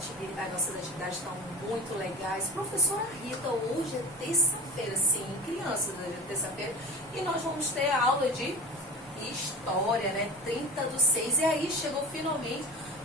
as nossas atividades estão muito legais. Professora Rita, hoje é terça-feira, sim, crianças, hoje é terça-feira, e nós vamos ter a aula de História, né? 30/6, e aí chegou finalmente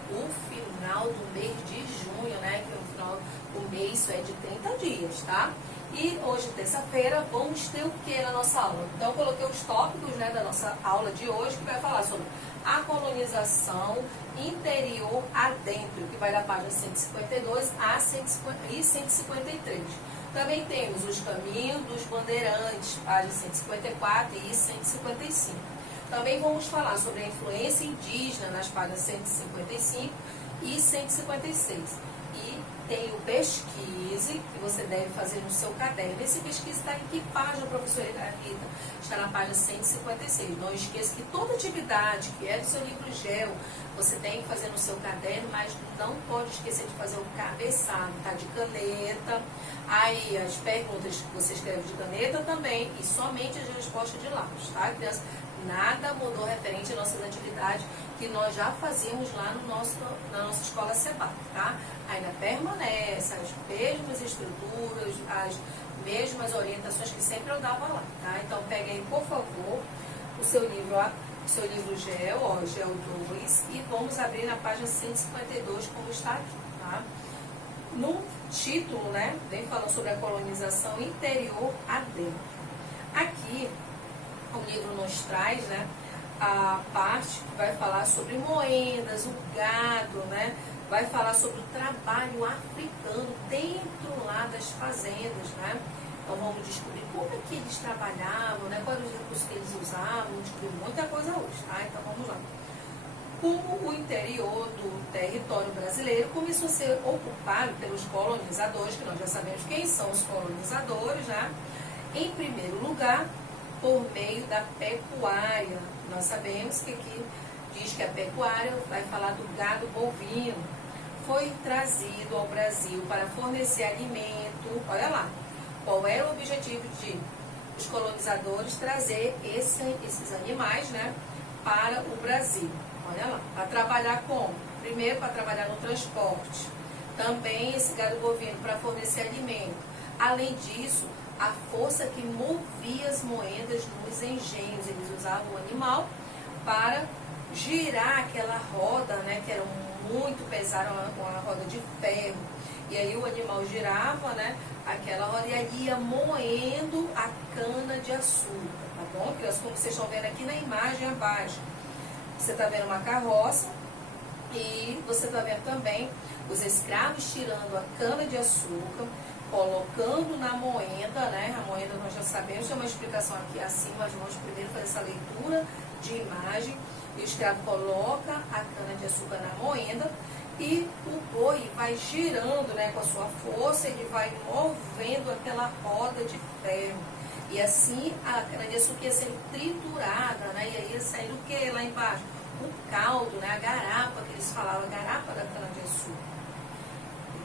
o final do mês de junho, né? Que o final do mês isso é de 30 dias, tá? E hoje, terça-feira, vamos ter o que na nossa aula? Então, eu coloquei os tópicos, né, da nossa aula de hoje, que vai falar sobre a colonização interior adentro, que vai da página 152 a 153. Também temos os caminhos dos bandeirantes, página 154 e 155. Também vamos falar sobre a influência indígena nas páginas 155 e 156. E tem o pesquise, que você deve fazer no seu caderno. Esse pesquise está em que página, professora Rita? Está na página 156. Não esqueça que toda atividade que é do seu livro GEO, você tem que fazer no seu caderno, mas não pode esquecer de fazer o cabeçado, tá? De caneta. Aí as perguntas que você escreve de caneta também, e somente as respostas de lápis, tá, criança? Nada mudou referente às nossas atividades que nós já fazíamos lá na nossa escola SEBAC, tá? Ainda permanece as mesmas estruturas, as mesmas orientações que sempre eu dava lá, tá? Então, pegue aí, por favor, o seu livro GEO, ó, GEO 2, e vamos abrir na página 152, como está aqui, tá? No título, né, vem falando sobre a colonização interior adentro. Aqui, o livro nos traz, né, a parte que vai falar sobre moedas, o gado, né, vai falar sobre o trabalho africano dentro lá das fazendas, né. Então vamos descobrir como é que eles trabalhavam, né, quais os recursos que eles usavam, vamos descobrir muita coisa hoje, tá? Então vamos lá. Como o interior do território brasileiro começou a ser ocupado pelos colonizadores, que nós já sabemos quem são os colonizadores, né? Em primeiro lugar, por meio da pecuária. Nós sabemos que aqui diz que a pecuária vai falar do gado bovino. Foi trazido ao Brasil para fornecer alimento. Olha lá, qual era o objetivo de os colonizadores trazer esses animais, né, para o Brasil? Olha lá, para trabalhar como? Primeiro, para trabalhar no transporte. Também esse gado bovino para fornecer alimento. Além disso, a força que movia as moedas nos engenhos. Eles usavam o animal para girar aquela roda, né, que era muito pesada, uma roda de ferro. E aí o animal girava, né, aquela roda, e aí ia moendo a cana de açúcar, tá bom? Como vocês estão vendo aqui na imagem abaixo. Você está vendo uma carroça e você está vendo também os escravos tirando a cana de açúcar, colocando na moenda, né? A moenda nós já sabemos, tem uma explicação aqui acima, mas vamos primeiro fazer essa leitura de imagem. O escravo coloca a cana de açúcar na moenda e o boi vai girando, né, com a sua força, ele vai movendo aquela roda de ferro. E assim a cana de açúcar ia sendo triturada, né? E aí ia sair o que lá embaixo? O caldo, né? A garapa que eles falavam, a garapa da cana de açúcar.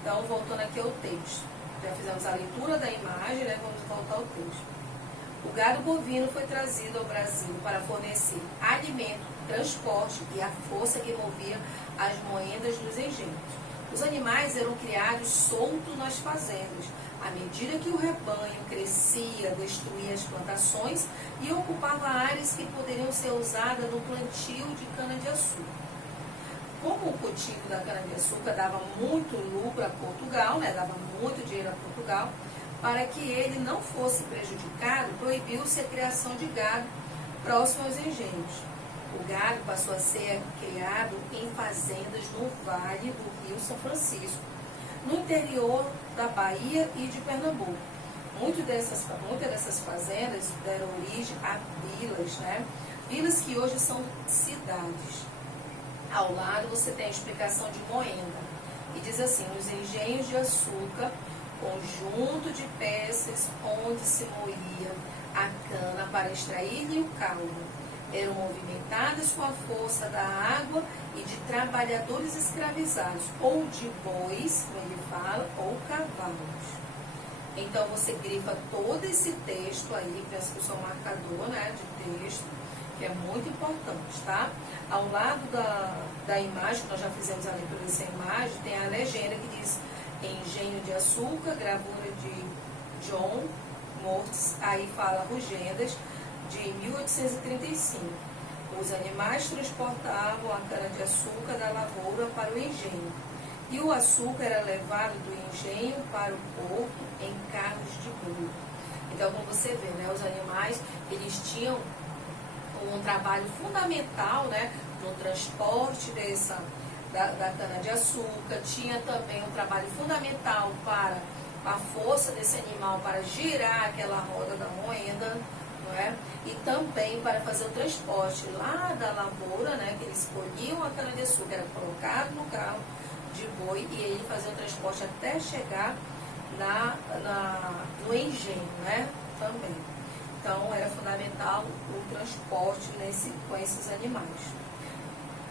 Então, voltando aqui ao texto. Já fizemos a leitura da imagem, né? Vamos voltar ao texto. O gado bovino foi trazido ao Brasil para fornecer alimento, transporte e a força que movia as moedas dos engenhos. Os animais eram criados soltos nas fazendas. À medida que o rebanho crescia, destruía as plantações e ocupava áreas que poderiam ser usadas no plantio de cana-de-açúcar. Como o cultivo da cana-de-açúcar dava muito lucro a Portugal, né, dava muito dinheiro a Portugal, para que ele não fosse prejudicado, proibiu-se a criação de gado próximo aos engenhos. O gado passou a ser criado em fazendas no vale do Rio São Francisco, no interior da Bahia e de Pernambuco. Muitas dessas fazendas deram origem a vilas, né? Vilas que hoje são cidades. Ao lado você tem a explicação de moenda. E diz assim: os engenhos de açúcar, conjunto de peças onde se moía a cana para extrair-lhe o caldo, eram movimentadas com a força da água e de trabalhadores escravizados, ou de bois, como ele fala, ou cavalos. Então você grifa todo esse texto aí, peço que o seu marcador, né, de texto, que é muito importante, tá? Ao lado da imagem, que nós já fizemos a leitura dessa imagem, tem a legenda que diz Engenho de Açúcar, gravura de John Mortis, aí fala Rugendas, de 1835. Os animais transportavam a cana-de-açúcar da lavoura para o engenho, e o açúcar era levado do engenho para o porto em carros de boi. Então, como você vê, né, os animais, eles tinham um trabalho fundamental, né, no transporte da cana-de-açúcar, tinha também um trabalho fundamental para a força desse animal para girar aquela roda da moenda, não é? E também para fazer o transporte lá da lavoura, né, que eles colhiam a cana-de-açúcar, era colocado no carro de boi e ele fazia o transporte até chegar no engenho, né, também. Então, era fundamental o transporte com esses animais.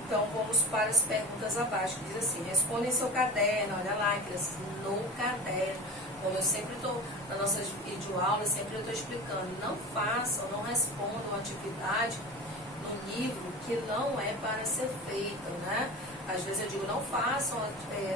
Então, vamos para as perguntas abaixo, que diz assim, responda em seu caderno, olha lá, crianças, no caderno. Como eu sempre estou, nas nossas videoaulas, sempre eu estou explicando, não façam, não respondam atividade no livro que não é para ser feita, né? Às vezes eu digo, não façam,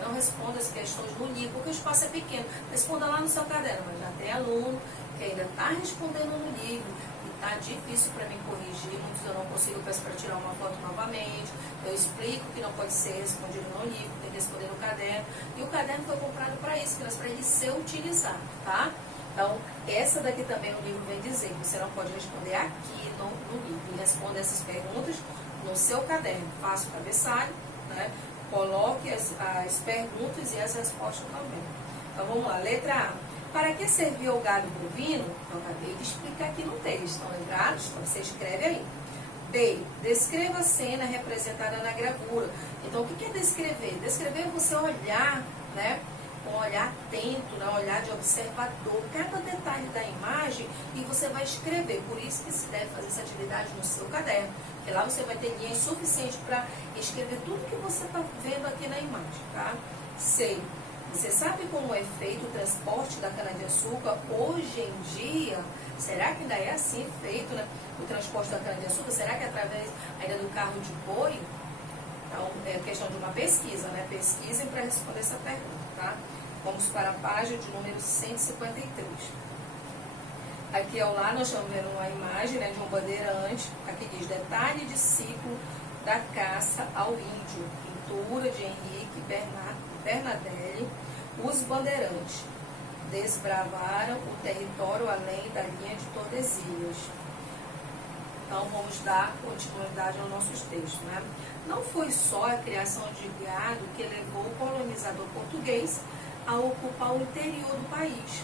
não respondam as questões no livro, porque o espaço é pequeno. Responda lá no seu caderno, mas já tem aluno que ainda está respondendo no livro e está difícil para mim corrigir, muitos eu não consigo, eu peço para tirar uma foto novamente, eu explico que não pode ser respondido no livro, tem que responder no caderno, e o caderno foi comprado para isso, para ele ser utilizado, tá? Então, essa daqui também o livro vem dizer, que você não pode responder aqui no livro, e responda essas perguntas no seu caderno, faça o cabeçalho, né? Coloque as perguntas e as respostas também. Então, vamos lá, letra A. Para que servia o gado bovino? Eu acabei de explicar aqui no texto, estão lembrados? Então, você escreve aí. B. Descreva a cena representada na gravura. Então, o que é descrever? Descrever é você olhar, né? Um olhar atento, né? Um olhar de observador, cada detalhe da imagem, e você vai escrever. Por isso que se deve fazer essa atividade no seu caderno, porque lá você vai ter linhas suficientes para escrever tudo que você está vendo aqui na imagem, tá? C. Você sabe como é feito o transporte da cana-de-açúcar hoje em dia? Será que ainda é assim feito, né, o transporte da cana-de-açúcar? Será que é através ainda do carro de boi? Então, é questão de uma pesquisa, né? Pesquisem para responder essa pergunta, tá? Vamos para a página de número 153. Aqui ao lado nós estamos vendo uma imagem, né, de um bandeirante. Aqui diz, detalhe de ciclo da caça ao índio. Pintura de Henrique Bernadelli. Os bandeirantes desbravaram o território além da linha de Tordesilhas. Então, vamos dar continuidade aos nossos textos, né? Não foi só a criação de gado que levou o colonizador português a ocupar o interior do país.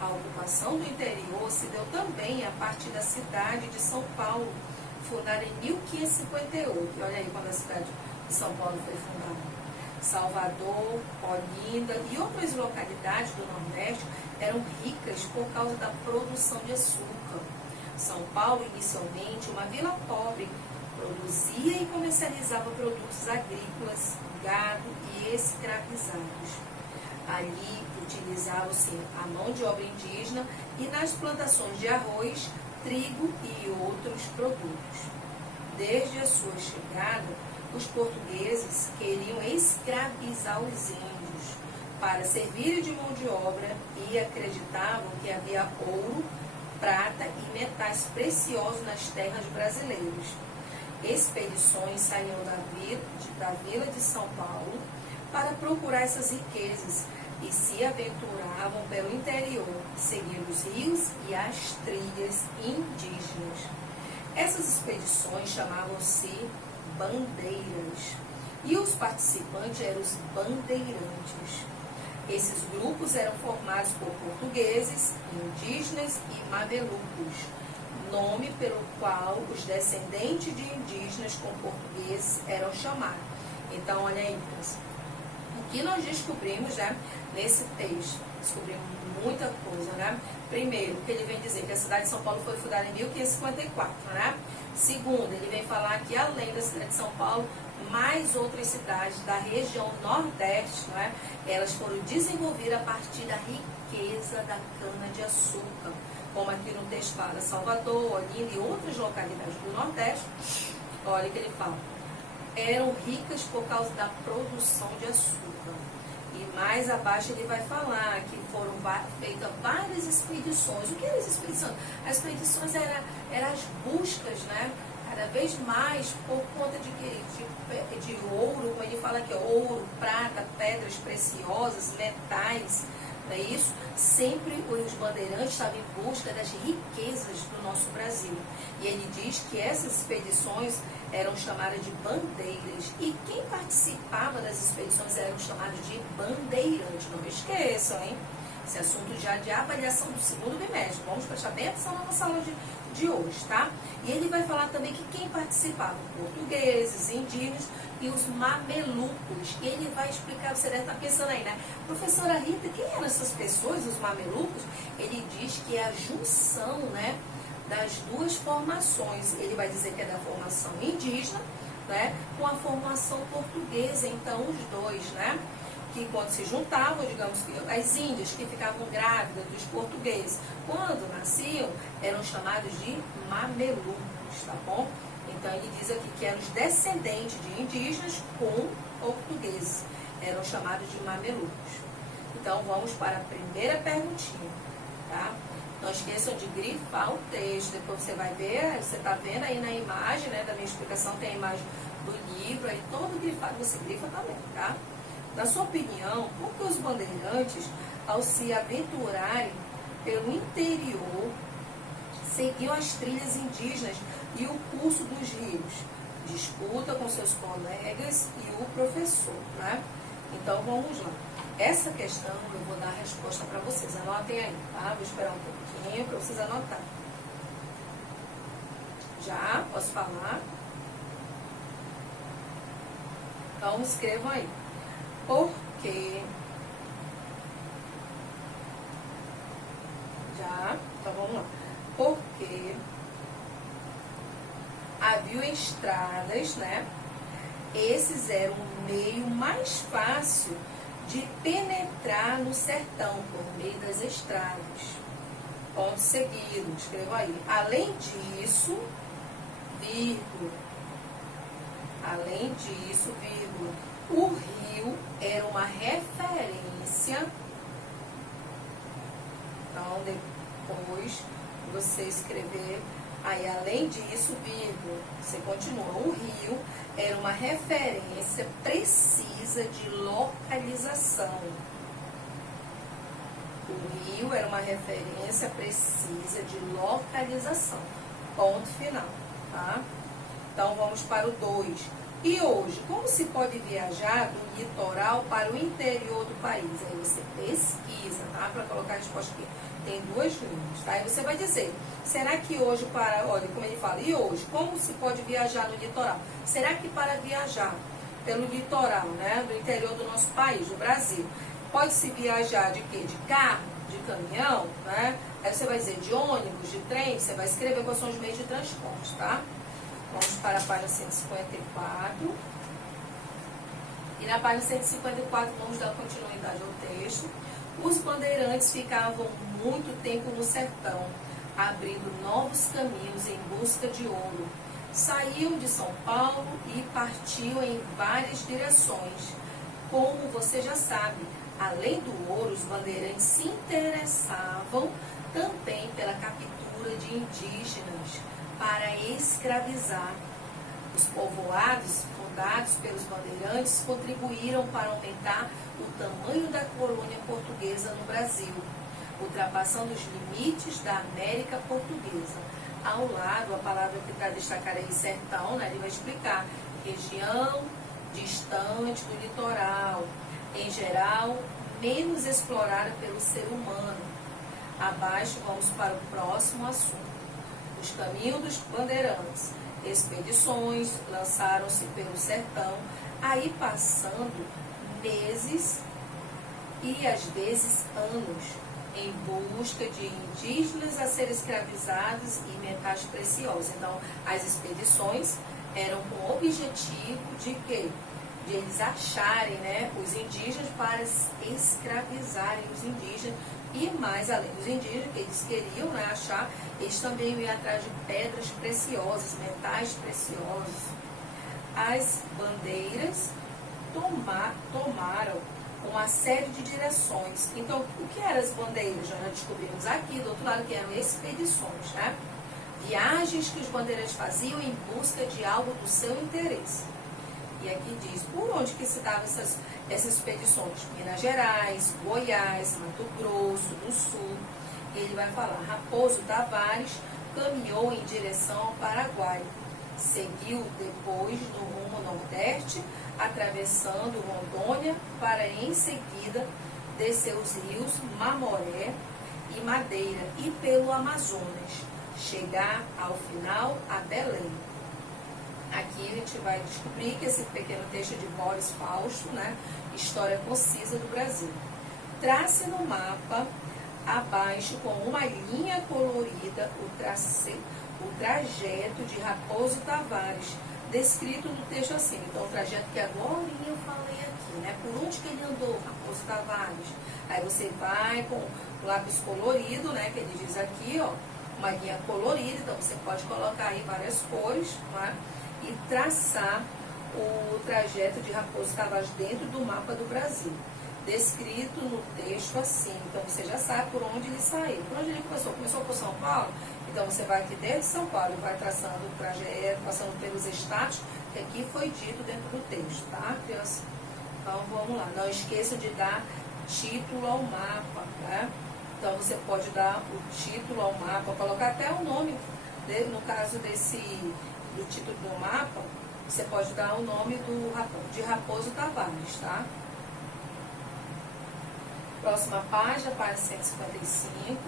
A ocupação do interior se deu também a partir da cidade de São Paulo, fundada em 1558. E olha aí quando a cidade de São Paulo foi fundada. Salvador, Olinda e outras localidades do Nordeste eram ricas por causa da produção de açúcar. São Paulo, inicialmente, uma vila pobre, produzia e comercializava produtos agrícolas, gado e escravizados. Ali utilizavam-se a mão de obra indígena e nas plantações de arroz, trigo e outros produtos. Desde a sua chegada, os portugueses queriam escravizar os índios para servirem de mão de obra e acreditavam que havia ouro, prata e metais preciosos nas terras brasileiras. Expedições saíam da vila de São Paulo para procurar essas riquezas e se aventuravam pelo interior, seguindo os rios e as trilhas indígenas. Essas expedições chamavam-se bandeiras e os participantes eram os bandeirantes. Esses grupos eram formados por portugueses, indígenas e mamelucos, nome pelo qual os descendentes de indígenas com portugueses eram chamados. Então, olha aí, o que nós descobrimos, né, nesse texto. Descobrimos muita coisa, né? Primeiro, que ele vem dizer que a cidade de São Paulo foi fundada em 1554, né? Segundo, ele vem falar que além da cidade de São Paulo, mais outras cidades da região Nordeste, né? Elas foram desenvolvidas a partir da riqueza da cana-de-açúcar. Como aqui no texto fala, Salvador, Olinda e outras localidades do Nordeste, olha o que ele fala, eram ricas por causa da produção de açúcar. E mais abaixo ele vai falar que foram feitas várias expedições. O que eram as expedições? As expedições eram as buscas, né? Cada vez mais por conta de ouro, como ele fala aqui, ouro, prata, pedras preciosas, metais, não é isso? Sempre os bandeirantes estavam em busca das riquezas do nosso Brasil. E ele diz que essas expedições eram chamadas de bandeiras. E quem participava das expedições eram chamados de bandeirantes. Não esqueçam, hein? Esse assunto já de avaliação do segundo bimestre. Vamos prestar bem atenção na nossa aula de hoje, tá? E ele vai falar também que quem participava, portugueses, indígenas e os mamelucos. E ele vai explicar, você deve estar pensando aí, né? Professora Rita, quem eram essas pessoas, os mamelucos? Ele diz que é a junção, né, das duas formações. Ele vai dizer que é da formação indígena, né, com a formação portuguesa. Então, os dois, né? Que quando se juntavam, digamos que as índias que ficavam grávidas dos portugueses, quando nasciam, eram chamados de mamelucos, tá bom? Então ele diz aqui que eram os descendentes de indígenas com portugueses, eram chamados de mamelucos. Então vamos para a primeira perguntinha, tá? Não esqueçam de grifar o texto, depois você vai ver, você está vendo aí na imagem, né, da minha explicação, tem a imagem do livro, aí todo grifado você grifa também, tá? Na sua opinião, por que os bandeirantes, ao se aventurarem pelo interior, seguiam as trilhas indígenas e o curso dos rios? Disputa com seus colegas e o professor, né? Então, vamos lá. Essa questão eu vou dar a resposta para vocês. Anotem aí, tá? Vou esperar um pouquinho para vocês anotarem. Já? Posso falar? Então, escrevam aí. Porque já, então vamos lá. Porque havia estradas, né? Esses eram o meio mais fácil de penetrar no sertão por meio das estradas. Ponto seguido, escrevam aí. Além disso, vírgula. Além disso, vírgula. O rio era uma referência. Então, depois você escrever aí, além disso, vírgula, você continua. O rio era uma referência precisa de localização. O rio era uma referência precisa de localização. Ponto final, tá? Então, vamos para o 2. E hoje, como se pode viajar do litoral para o interior do país? Aí você pesquisa, tá? Para colocar a resposta aqui. Tem duas linhas, tá? Aí você vai dizer, será que hoje olha como ele fala, e hoje, como se pode viajar no litoral? Será que para viajar pelo litoral, né, do interior do nosso país, do Brasil, pode-se viajar de quê? De carro, de caminhão, né? Aí você vai dizer de ônibus, de trem, você vai escrever quais são os meios de transporte, tá? Vamos para a página 154. E na página 154, vamos dar continuidade ao texto. Os bandeirantes ficavam muito tempo no sertão, abrindo novos caminhos em busca de ouro. Saíam de São Paulo e partiam em várias direções. Como você já sabe, além do ouro, os bandeirantes se interessavam também pela captura de indígenas para escravizar. Os povoados fundados pelos bandeirantes contribuíram para aumentar o tamanho da colônia portuguesa no Brasil, ultrapassando os limites da América Portuguesa. Ao lado, a palavra que está destacada aí, sertão, né, ele vai explicar, região distante do litoral, em geral, menos explorada pelo ser humano. Abaixo, vamos para o próximo assunto. Os caminhos dos bandeirantes. Expedições lançaram-se pelo sertão, aí passando meses e às vezes anos, em busca de indígenas a serem escravizados e metais preciosos. Então, as expedições eram com o objetivo de quê? De eles acharem, né, os indígenas para escravizarem os indígenas. E mais além dos indígenas, que eles queriam, né, achar, eles também iam atrás de pedras preciosas, metais preciosos. As bandeiras tomaram uma série de direções. Então, o que eram as bandeiras? Já descobrimos aqui, do outro lado, que eram expedições, né? Viagens que os bandeiras faziam em busca de algo do seu interesse. E aqui diz, por onde que se davam essas expedições? Minas Gerais, Goiás, Mato Grosso do Sul. Ele vai falar, Raposo Tavares caminhou em direção ao Paraguai. Seguiu depois no rumo nordeste, atravessando Rondônia, para em seguida descer os rios Mamoré e Madeira e pelo Amazonas, chegar ao final a Belém. Aqui a gente vai descobrir que esse pequeno texto de Boris Fausto, né, História Concisa do Brasil. Trace no mapa, abaixo, com uma linha colorida, o trajeto de Raposo Tavares, descrito no texto assim. Então, o trajeto que agora eu falei aqui, né? Por onde que ele andou, Raposo Tavares? Aí você vai com o lápis colorido, né? Que ele diz aqui, ó, uma linha colorida. Então, você pode colocar aí várias cores, né? E traçar o trajeto de Raposo Tavares dentro do mapa do Brasil. Descrito no texto assim. Então, você já sabe por onde ele saiu. Por onde ele começou? Começou por São Paulo? Então, você vai aqui desde São Paulo, vai traçando o trajeto, passando pelos estados, que aqui foi dito dentro do texto, tá, criança? Então, vamos lá. Não esqueça de dar título ao mapa, né? Então, você pode dar o título ao mapa, colocar até o nome, no caso do título do mapa, você pode dar o nome de Raposo Tavares, tá? Próxima página, página 155.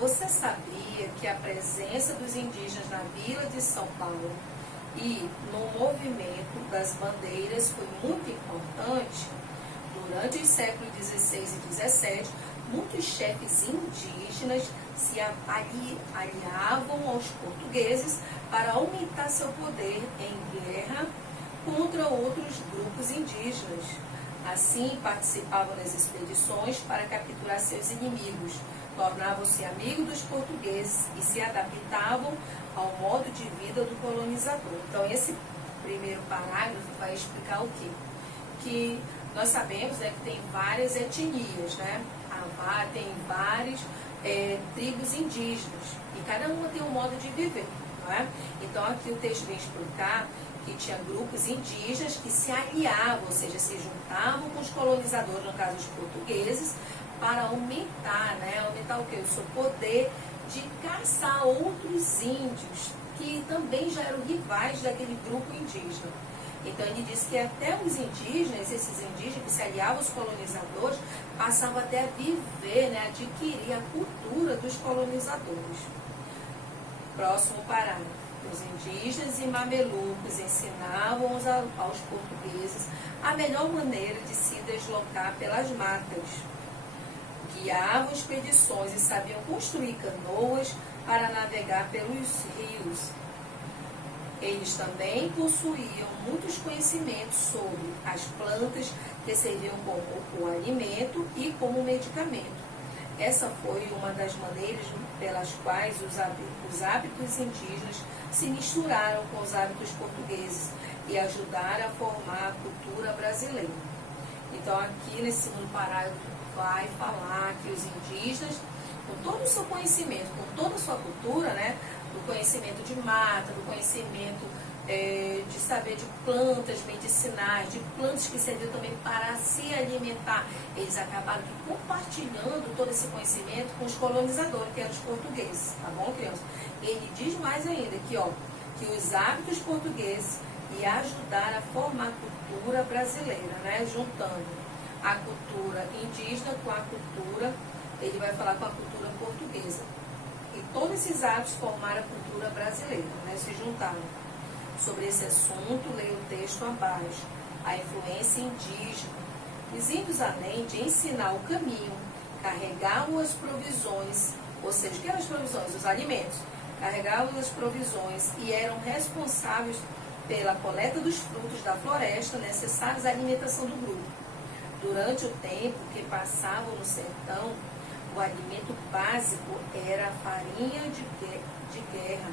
Você sabia que a presença dos indígenas na vila de São Paulo e no movimento das bandeiras foi muito importante? Durante os séculos XVI e XVII, muitos chefes indígenas se aliavam aos portugueses para aumentar seu poder em guerra contra outros grupos indígenas. Assim, participavam das expedições para capturar seus inimigos, tornavam-se amigos dos portugueses e se adaptavam ao modo de vida do colonizador. Então, esse primeiro parágrafo vai explicar o quê? Que nós sabemos, né, que tem várias etnias, né? Tem várias tribos indígenas e cada uma tem um modo de viver, não é? Então, aqui o texto vem explicar que tinha grupos indígenas que se aliavam, ou seja, se juntavam com os colonizadores, no caso os portugueses, para aumentar, né? Aumentar o quê? O seu poder de caçar outros índios que também já eram rivais daquele grupo indígena. Então ele diz que até os indígenas, esses indígenas que se aliavam aos colonizadores, passavam até a viver, né? Adquirir a cultura dos colonizadores. Próximo parágrafo. Os indígenas e mamelucos ensinavam aos portugueses a melhor maneira de se deslocar pelas matas. Guiavam expedições e sabiam construir canoas para navegar pelos rios. Eles também possuíam muitos conhecimentos sobre as plantas que serviam como alimento e como medicamento. Essa foi uma das maneiras pelas quais os hábitos indígenas se misturaram com os hábitos portugueses e ajudaram a formar a cultura brasileira. Então, aqui nesse segundo parágrafo, vai falar que os indígenas, com todo o seu conhecimento, com toda a sua cultura, né, do conhecimento de mata, do conhecimento de saber de plantas medicinais, de plantas que serviam também para se alimentar, eles acabaram compartilhando todo esse conhecimento com os colonizadores, que eram os portugueses, tá bom, criança? Ele diz mais ainda que, ó, que os hábitos portugueses iam ajudar a formar a cultura brasileira, né, juntando a cultura indígena com a cultura, ele vai falar com a cultura portuguesa. E todos esses hábitos formaram a cultura brasileira, né, se juntaram. Sobre esse assunto, leia o texto abaixo. A influência indígena Os índios, além de ensinar o caminho, carregavam as provisões, ou seja, o que eram as provisões? Os alimentos. Carregavam as provisões e eram responsáveis pela coleta dos frutos da floresta necessários à alimentação do grupo. Durante o tempo que passavam no sertão, o alimento básico era a farinha de guerra,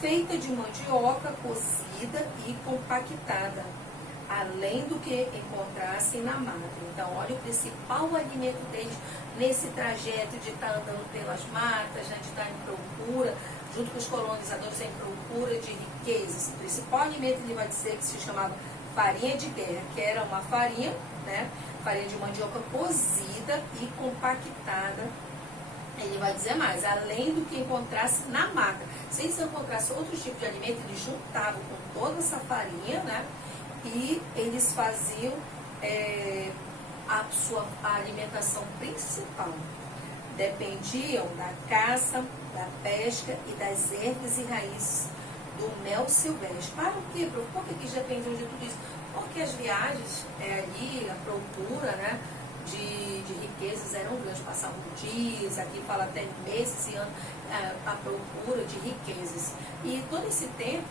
feita de mandioca cozida e compactada, além do que encontrassem na mata. Então, olha o principal alimento deles nesse trajeto de estar andando pelas matas, né, de estar em procura, junto com os colonizadores, em procura de riquezas. O principal alimento, ele vai dizer que se chamava farinha de guerra, que era uma farinha, né, farinha de mandioca cozida e compactada. Ele vai dizer mais, além do que encontrasse na mata. Se eles encontrassem outros tipos de alimento, eles juntavam com toda essa farinha, né, e eles faziam a alimentação principal. Dependiam da caça, da pesca e das ervas e raízes do mel silvestre. Para o quê? Por que eles dependiam de tudo isso? Porque as viagens ali, a procura, né, de riquezas eram grandes, passavam dias, aqui fala até meses e anos, a procura de riquezas. E todo esse tempo,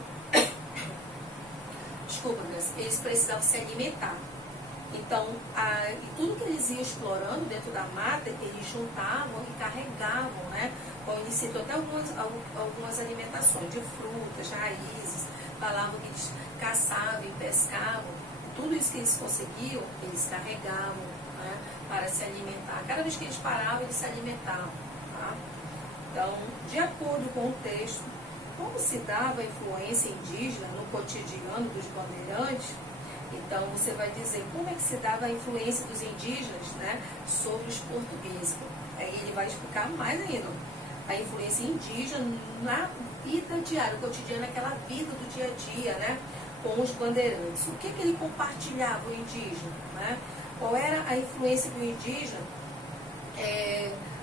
eles precisavam se alimentar. Então, e tudo que eles iam explorando dentro da mata, eles juntavam e carregavam, né? Bom, ele citou até algumas alimentações de frutas, raízes, falavam que eles caçavam e pescavam. Tudo isso que eles conseguiam, eles carregavam, né, para se alimentar. Cada vez que eles paravam, eles se alimentavam. Tá? Então, de acordo com o texto, como se dava a influência indígena no cotidiano dos bandeirantes, então você vai dizer como é que se dava a influência dos indígenas, né, sobre os portugueses. Aí ele vai explicar mais ainda a influência indígena na vida diária, o cotidiano, aquela vida do dia a dia, né, com os bandeirantes. O que ele compartilhava, o indígena, né? Qual era a influência do indígena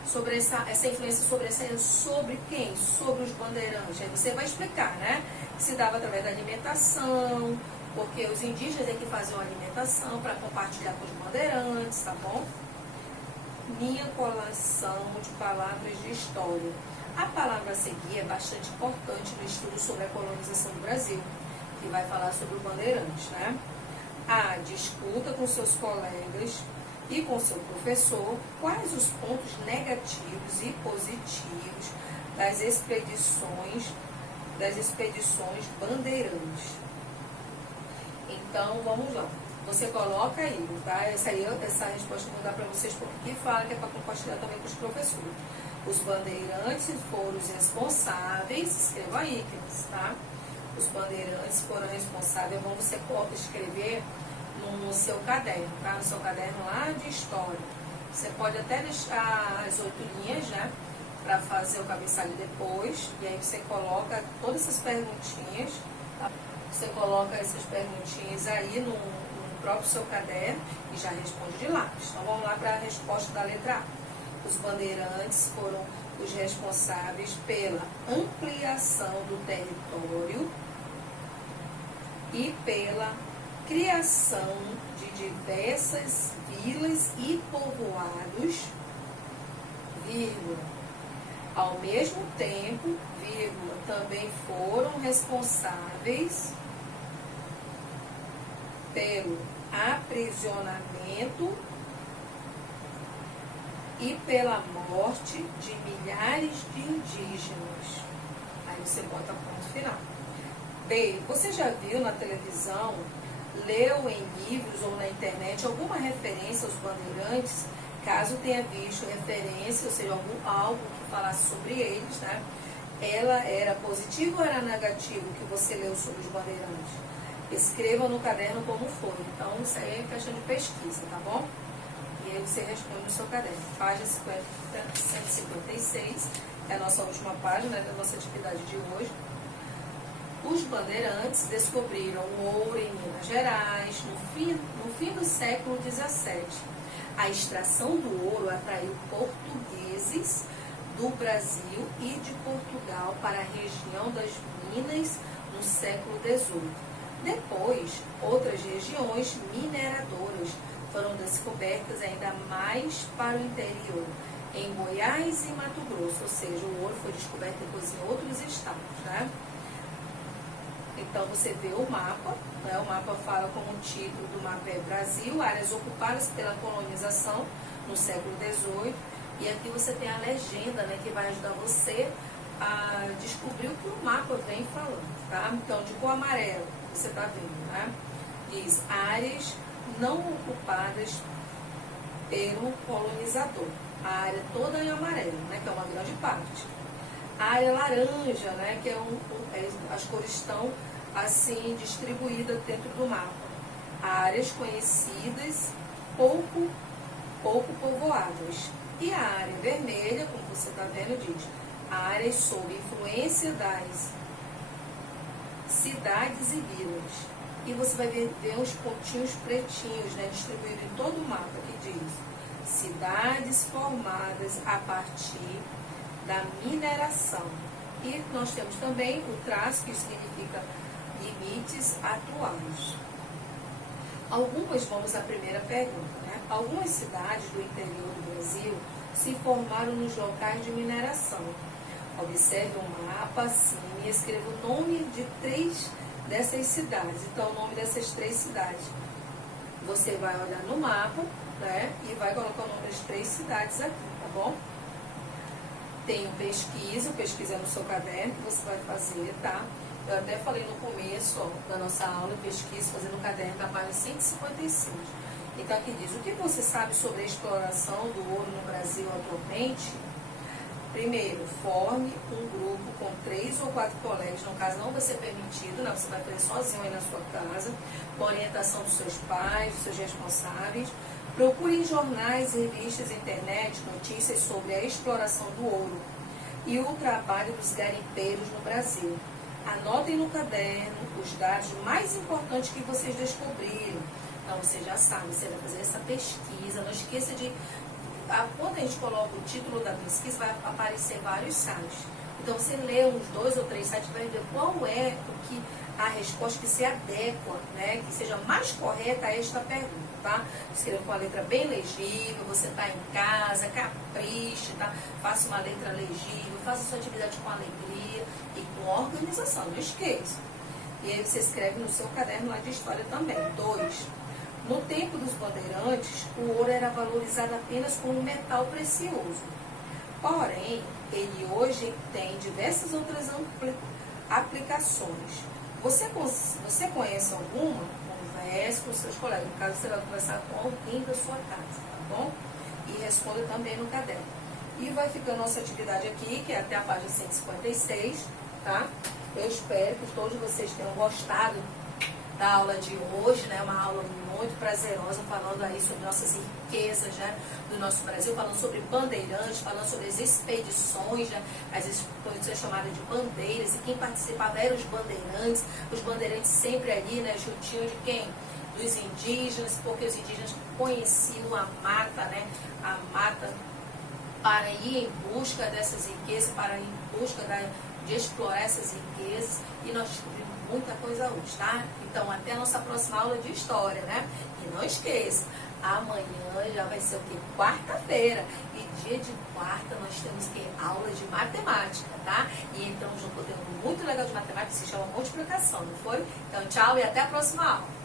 sobre essa influência sobre quem? Sobre os bandeirantes. Aí você vai explicar, né? Que se dava através da alimentação, porque os indígenas é que faziam a alimentação para compartilhar com os bandeirantes, tá bom? Minha coleção de palavras de história. A palavra a seguir é bastante importante no estudo sobre a colonização do Brasil, que vai falar sobre o bandeirante, né? A. Discuta com seus colegas e com seu professor quais os pontos negativos e positivos das expedições bandeirantes. Então, vamos lá. Você coloca aí, tá? Essa resposta eu vou dar para vocês porque fala que é para compartilhar também com os professores. Os bandeirantes foram os responsáveis, escreva aí, tá? Os bandeirantes foram responsáveis, você pode escrever no seu caderno, tá? No seu caderno lá de história. Você pode até deixar as 8 linhas, né? Para fazer o cabeçalho depois. E aí você coloca todas essas perguntinhas, tá? Você coloca essas perguntinhas aí no próprio seu caderno e já responde de lápis. Então vamos lá para a resposta da letra A. Os bandeirantes foram os responsáveis pela ampliação do território e pela criação de diversas vilas e povoados, vírgula. Ao mesmo tempo, vírgula, também foram responsáveis pelo aprisionamento e pela morte de milhares de indígenas. Aí você bota ponto final. B. Você já viu na televisão, leu em livros ou na internet alguma referência aos bandeirantes? Caso tenha visto referência, ou seja, algo que falasse sobre eles, né? Ela era positiva ou era negativa que você leu sobre os bandeirantes? Escreva no caderno como foi. Então, isso aí é questão de pesquisa, tá bom? E aí você responde no seu caderno. Página 156, é a nossa última página da nossa atividade de hoje. Os bandeirantes descobriram o ouro em Minas Gerais no fim do século XVII. A extração do ouro atraiu portugueses do Brasil e de Portugal para a região das Minas no século XVIII. Depois, outras regiões mineradoras foram descobertas ainda mais para o interior, em Goiás e Mato Grosso, ou seja, o ouro foi descoberto depois em outros estados, né? Então você vê o mapa, né? O mapa fala como o título do mapa é Brasil, áreas ocupadas pela colonização no século XVIII, e aqui você tem a legenda, né, que vai ajudar você a descobrir o que o mapa vem falando, tá? Então, de cor amarela, você está vendo, né? Diz áreas não ocupadas pelo colonizador. A área toda em amarelo, né, que é uma grande parte. A área laranja, né, que as cores estão assim distribuídas dentro do mapa. Áreas conhecidas, pouco povoadas. E a área vermelha, como você está vendo, diz áreas sob influência das cidades e vilas. E você vai ver uns pontinhos pretinhos, né, distribuídos em todo o mapa, que diz cidades formadas a partir da mineração. E nós temos também o traço, que significa limites atuais. Vamos à primeira pergunta, né? Algumas cidades do interior do Brasil se formaram nos locais de mineração. Observe o mapa assim e escreva o nome de 3 dessas cidades. Então, o nome dessas 3 cidades. Você vai olhar no mapa, né? E vai colocar o nome das 3 cidades aqui, tá bom? Tem pesquisa no seu caderno que você vai fazer, tá? Eu até falei no começo, ó, da nossa aula, pesquisa, fazendo o caderno da página 156. Então, aqui diz, o que você sabe sobre a exploração do ouro no Brasil atualmente? Primeiro, forme um grupo com 3 ou 4 colegas, no caso não vai ser permitido, né? Você vai fazer sozinho aí na sua casa, com a orientação dos seus pais, dos seus responsáveis. Procure em jornais, revistas, internet, notícias sobre a exploração do ouro e o trabalho dos garimpeiros no Brasil. Anotem no caderno os dados mais importantes que vocês descobriram. Então, você já sabe, você vai fazer essa pesquisa. Não esqueça de... Quando a gente coloca o título da pesquisa, vai aparecer vários sites. Então, você lê uns 2 ou 3 sites, vai ver qual é a resposta que se adequa, né? Que seja mais correta a esta pergunta, tá? Escreva com a letra bem legível, você está em casa, capriche, tá? Faça uma letra legível, faça sua atividade com alegria e com organização, não esqueça. E aí você escreve no seu caderno lá de história também. 2. No tempo dos bandeirantes, o ouro era valorizado apenas como um metal precioso. Porém, ele hoje tem diversas outras aplicações. Você conhece alguma? Converse com seus colegas. No caso, você vai conversar com alguém da sua casa, tá bom? E responda também no caderno. E vai ficando nossa atividade aqui, que é até a página 156, tá? Eu espero que todos vocês tenham gostado da aula de hoje, né? Uma aula muito prazerosa, falando aí sobre nossas riquezas, né, do nosso Brasil, falando sobre bandeirantes, falando sobre as expedições, né, as expedições chamadas de bandeiras, e quem participava eram os bandeirantes sempre ali, né, juntinho de quem? Dos indígenas, porque os indígenas conheciam a mata, né, a mata, para ir em busca dessas riquezas, para ir em busca de explorar essas riquezas, e nós descobrimos muita coisa hoje, tá? Então, até a nossa próxima aula de história, né? E não esqueça, amanhã já vai ser o quê? Quarta-feira. E dia de quarta nós temos que aula de matemática, tá? E entramos num conteúdo muito legal de matemática que se chama multiplicação, não foi? Então, tchau e até a próxima aula.